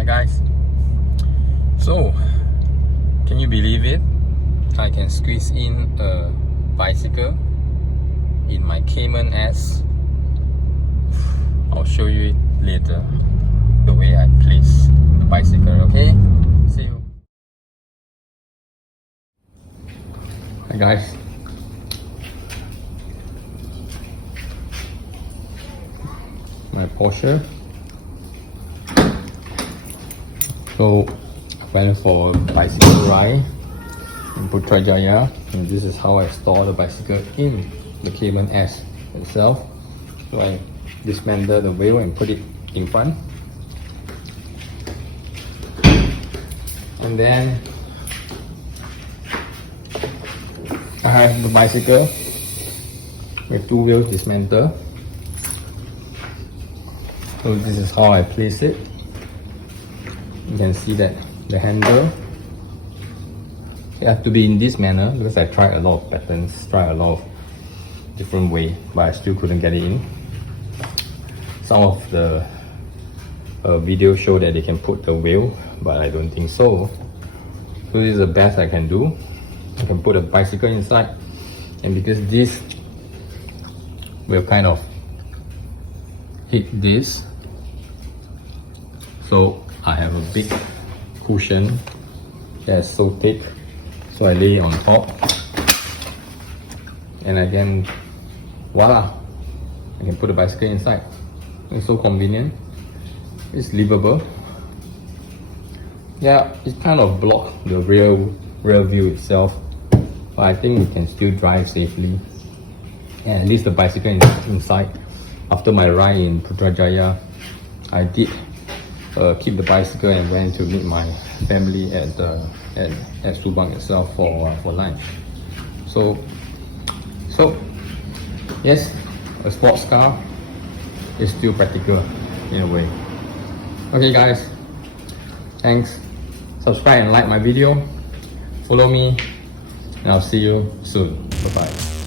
Hi guys. So, can you believe it? I can squeeze in a bicycle in my Cayman S. I'll show you it later, the way I place the bicycle, okay? See you. Hi guys. My Porsche. So I went for a bicycle ride in Putrajaya, and this is how I store the bicycle in the Cayman S itself. So I dismantle the wheel and put it in front, and then I have the bicycle with two wheels dismantled. So this is how I place it. You can see that the handle, it has to be in this manner because I tried a lot of patterns, tried a lot of different way, but I still couldn't get it in. Some of the videos show that they can put the wheel, but I don't think so. So this is the best I can do. I can put a bicycle inside, and because this will kind of hit this, so I have a big cushion that's so thick, so I lay it on top, and again, voila, I can put the bicycle inside. It's so convenient. It's livable. Yeah, it kind of blocked the rear view itself, but I think we can still drive safely. And at least the bicycle is inside. After my ride in Putrajaya, I did keep the bicycle and went to meet my family at Subang itself for lunch. So yes, a sports car is still practical in a way. Okay guys, thanks. Subscribe and like my video. Follow me, and I'll see you soon. Bye bye.